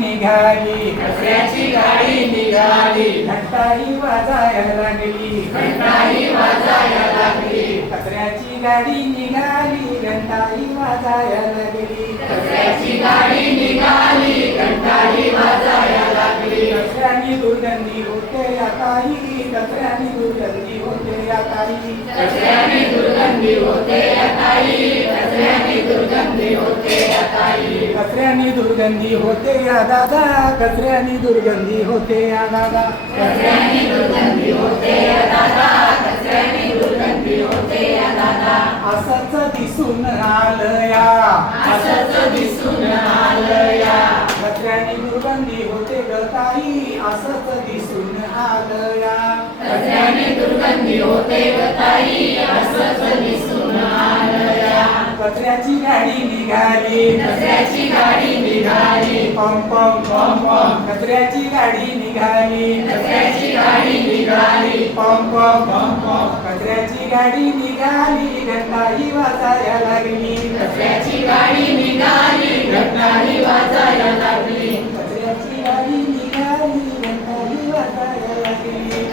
निघाली, कचऱ्याची गाडी निघाली, घंटाही वाजायला लागली, घंटाही वाजायला लागली, कचऱ्याची गाडी निघाली, घंटाही वाजायला लागली, कचऱ्याची गाडी निघाली, घंटाही वाजायला लागली, कचऱ्यानी दुर्गंधी होते या काही, कचऱ्यानी दुर्गंधी होते या काही, कचऱ्याने दुर्गंधी होते या ताई, कचऱ्याने दुर्गंधी होते या ताई, कचऱ्यानी दुर्गंधी होते या दादा, कचऱ्यानी दुर्गंधी होते या दादा, कचऱ्याने दुर्गंधी होते या दादा, कचऱ्याने दुर्गंधी होते या दादा, असंच दिसून आलं या, असंच दिसून आलं या, कचऱ्यानी दुर्गंधी होते ग ताई, असंच दिसून आलं या, कचऱ्याने दुर्गंधी होते ग ताई, असंच दिसून आलं या, कचऱ्याची गाडी निघाली, कचऱ्याची गाडी निघाली, पम पम पम पम, कचऱ्याची गाडी निघाली, कचऱ्याची गाडी निघाली, पम पम पम पम, कचऱ्याची गाडी निघाली, घंटाही वाजायला लागली, कचऱ्याची गाडी निघाली, घंटाही वाजायला लागली, कचऱ्याची गाडी निघाली, घंटाही वाजायला लागली,